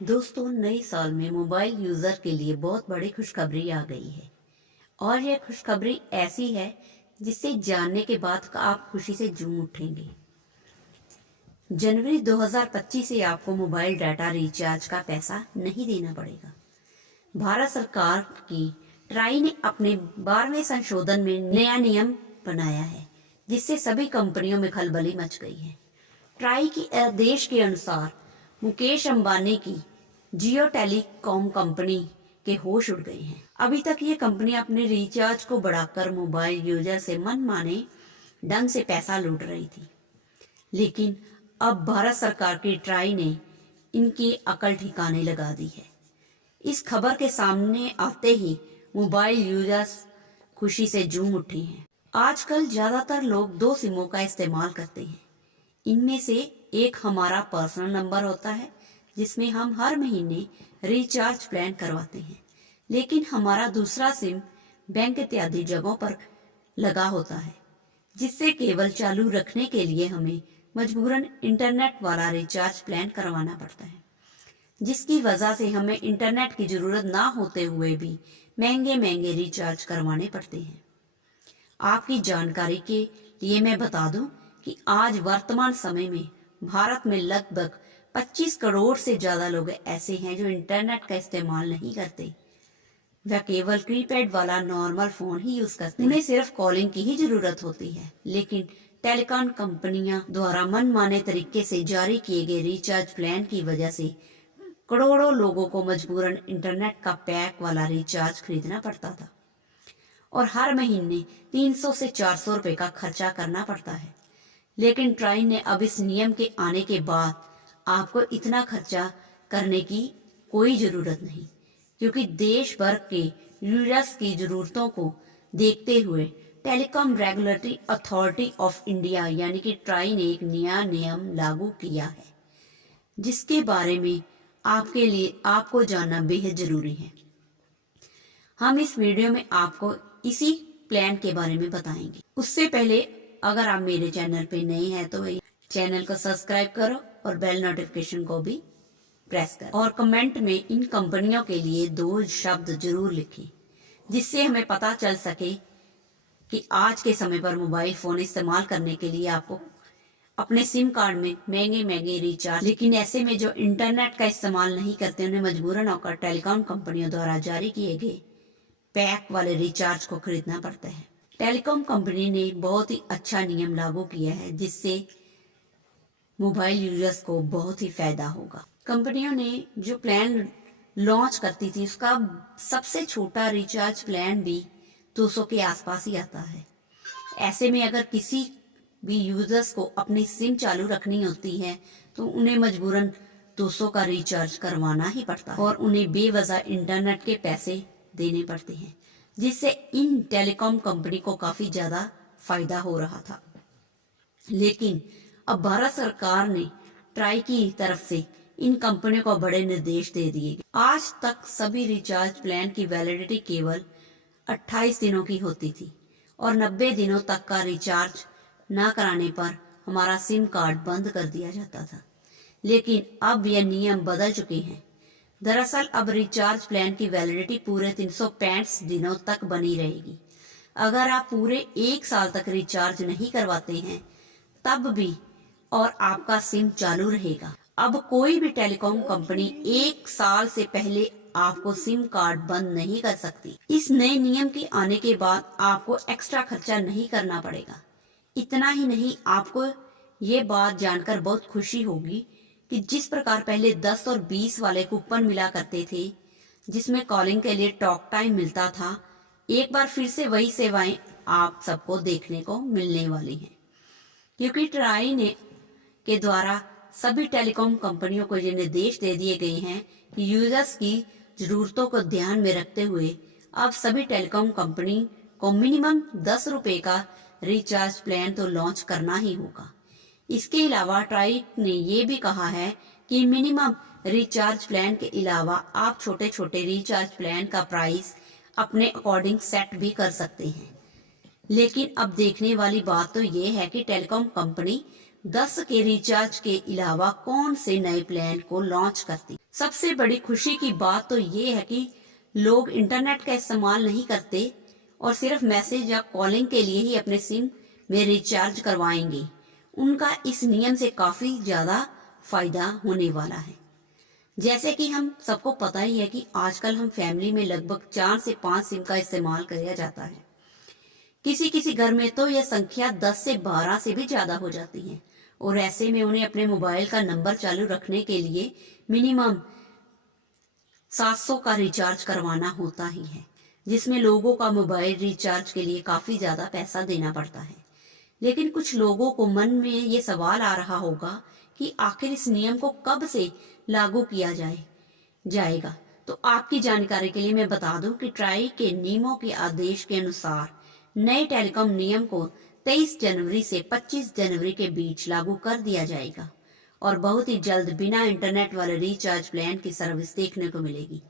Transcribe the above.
दोस्तों, नए साल में मोबाइल यूजर के लिए बहुत बड़ी खुशखबरी आ गई है। और यह खुशखबरी ऐसी है जिसे जानने के बाद आप खुशी से झूम उठेंगे। जनवरी 2025 से आपको मोबाइल डाटा रिचार्ज का पैसा नहीं देना पड़ेगा। भारत सरकार की ट्राई ने अपने 12वें संशोधन में नया नियम बनाया है, जिससे सभी कंपनियों में खलबली मच गई है। ट्राई के आदेश के अनुसार मुकेश अंबानी की जियो टेलीकॉम कंपनी के होश उड़ गए हैं। अभी तक ये कंपनी अपने रिचार्ज को बढ़ाकर मोबाइल यूजर से मनमाने ढंग से पैसा लूट रही थी, लेकिन अब भारत सरकार की ट्राई ने इनकी अकल ठिकाने लगा दी है। इस खबर के सामने आते ही मोबाइल यूजर्स खुशी से झूम उठे हैं। आजकल ज्यादातर लोग 2 सिमों का इस्तेमाल करते हैं। इनमें से एक हमारा पर्सनल नंबर होता है, जिसमें हम हर महीने रिचार्ज प्लान करवाते हैं, लेकिन हमारा दूसरा सिम बैंक इत्यादि जगहों पर लगा होता है, जिससे केवल चालू रखने के लिए हमें मजबूरन इंटरनेट वाला रिचार्ज प्लान करवाना पड़ता है, जिसकी वजह से हमें इंटरनेट की जरूरत ना होते हुए भी महंगे महंगे रिचार्ज करवाने पड़ते हैं। आपकी जानकारी के लिए मैं बता दूं कि आज वर्तमान समय में भारत में लगभग 25 करोड़ से ज्यादा लोग ऐसे हैं जो इंटरनेट का इस्तेमाल नहीं करते। वह केवल कीपैड वाला नॉर्मल फोन ही यूज करते हैं। उन्हें सिर्फ कॉलिंग की ही जरूरत होती है, लेकिन टेलीकॉम कंपनियां द्वारा मनमाने तरीके से जारी किए गए रिचार्ज प्लान की वजह से करोड़ों लोगों को मजबूरन इंटरनेट का पैक वाला रिचार्ज खरीदना पड़ता था और हर महीने 300 से 400 रुपए का खर्चा करना पड़ता है। लेकिन ट्राई ने अब इस नियम के आने के बाद आपको इतना खर्चा करने की कोई जरूरत नहीं, क्योंकि देश भर के यूजर्स की जरूरतों को देखते हुए telecom regulatory authority of India यानी कि ट्राई ने एक नया नियम लागू किया है, जिसके बारे में आपको जानना बेहद जरूरी है। हम इस वीडियो में आपको इसी प्लान के बारे में बताएंगे। उससे पहले अगर आप मेरे चैनल पे नए हैं तो चैनल को सब्सक्राइब करो और बेल नोटिफिकेशन को भी प्रेस करो और कमेंट में इन कंपनियों के लिए 2 शब्द जरूर लिखें, जिससे हमें पता चल सके कि आज के समय पर मोबाइल फोन इस्तेमाल करने के लिए आपको अपने सिम कार्ड में महंगे महंगे रिचार्ज, लेकिन ऐसे में जो इंटरनेट का इस्तेमाल नहीं करते उन्हें मजबूरन होकर टेलीकॉम कंपनियों द्वारा जारी किए गए पैक वाले रिचार्ज को खरीदना पड़ता है। टेलीकॉम कंपनी ने बहुत ही अच्छा नियम लागू किया है, जिससे मोबाइल यूजर्स को बहुत ही फायदा होगा। कंपनियों ने जो प्लान लॉन्च करती थी उसका सबसे छोटा रिचार्ज प्लान भी 200 के आसपास ही आता है। ऐसे में अगर किसी भी यूजर्स को अपनी सिम चालू रखनी होती है तो उन्हें मजबूरन 200 का रिचार्ज करवाना ही पड़ता है और उन्हें बेवजह इंटरनेट के पैसे देने पड़ते हैं, जिससे इन टेलीकॉम कंपनी को काफी ज्यादा फायदा हो रहा था। लेकिन अब भारत सरकार ने ट्राई की तरफ से इन कंपनियों को बड़े निर्देश दे दिए। आज तक सभी रिचार्ज प्लान की वैलिडिटी केवल 28 दिनों की होती थी और 90 दिनों तक का रिचार्ज न कराने पर हमारा सिम कार्ड बंद कर दिया जाता था। लेकिन अब यह नियम बदल चुके हैं। दरअसल अब रिचार्ज प्लान की वैलिडिटी पूरे 365 दिनों तक बनी रहेगी। अगर आप पूरे 1 साल तक रिचार्ज नहीं करवाते हैं तब भी और आपका सिम चालू रहेगा। अब कोई भी टेलीकॉम कंपनी 1 साल से पहले आपको सिम कार्ड बंद नहीं कर सकती। इस नए नियम के आने के बाद आपको एक्स्ट्रा खर्चा नहीं करना पड़ेगा। इतना ही नहीं, आपको ये बात जानकर बहुत खुशी होगी कि जिस प्रकार पहले 10 और 20 वाले कूपन मिला करते थे, जिसमें कॉलिंग के लिए टॉक टाइम मिलता था, एक बार फिर से वही सेवाएं आप सबको देखने को मिलने वाली हैं, क्योंकि ट्राई ने के द्वारा सभी टेलीकॉम कंपनियों को ये निर्देश दे दिए गए हैं कि यूजर्स की जरूरतों को ध्यान में रखते हुए अब सभी टेलीकॉम कंपनी को मिनिमम 10 रुपए का रिचार्ज प्लान तो लॉन्च करना ही होगा। इसके अलावा ट्राई ने ये भी कहा है कि मिनिमम रिचार्ज प्लान के अलावा आप छोटे छोटे रिचार्ज प्लान का प्राइस अपने अकॉर्डिंग सेट भी कर सकते हैं। लेकिन अब देखने वाली बात तो ये है कि टेलीकॉम कंपनी 10 के रिचार्ज के अलावा कौन से नए प्लान को लॉन्च करती। सबसे बड़ी खुशी की बात तो ये है कि लोग इंटरनेट का इस्तेमाल नहीं करते और सिर्फ मैसेज या कॉलिंग के लिए ही अपने सिम में रिचार्ज करवाएंगे। उनका इस नियम से काफी ज्यादा फायदा होने वाला है। जैसे कि हम सबको पता ही है कि आजकल हम फैमिली में लगभग 4 से 5 सिम का इस्तेमाल किया जाता है। किसी किसी घर में तो यह संख्या 10 से 12 से भी ज्यादा हो जाती है और ऐसे में उन्हें अपने मोबाइल का नंबर चालू रखने के लिए मिनिमम 700 का रिचार्ज करवाना होता ही है, जिसमें लोगों का मोबाइल रिचार्ज के लिए काफी ज्यादा पैसा देना पड़ता है। लेकिन कुछ लोगों को मन में ये सवाल आ रहा होगा कि आखिर इस नियम को कब से लागू किया जाएगा। तो आपकी जानकारी के लिए मैं बता दूं कि ट्राई के नियमों के आदेश के अनुसार नए टेलीकॉम नियम को 23 जनवरी से 25 जनवरी के बीच लागू कर दिया जाएगा और बहुत ही जल्द बिना इंटरनेट वाले रिचार्ज प्लान की सर्विस देखने को मिलेगी।